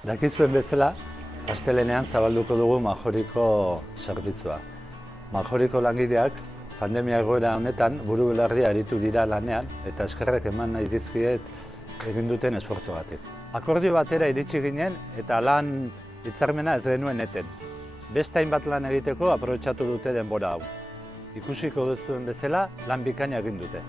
Dakizuen bezala, astelehenean zabalduko dugu Majoriko zerbitzua. Majoriko langileak pandemia egoera honetan buru-belarri aritu dira lanean eta eskerrak eman nahi dizkiet egin duten esfortzogatik. Akordio batera iritsi ginen eta lan hitzarmena ez genuen eten. Beste hainbat lan egiteko aprobetxatu dute denbora hau. Ikusiko duzuen bezala lan bikaina egin dute.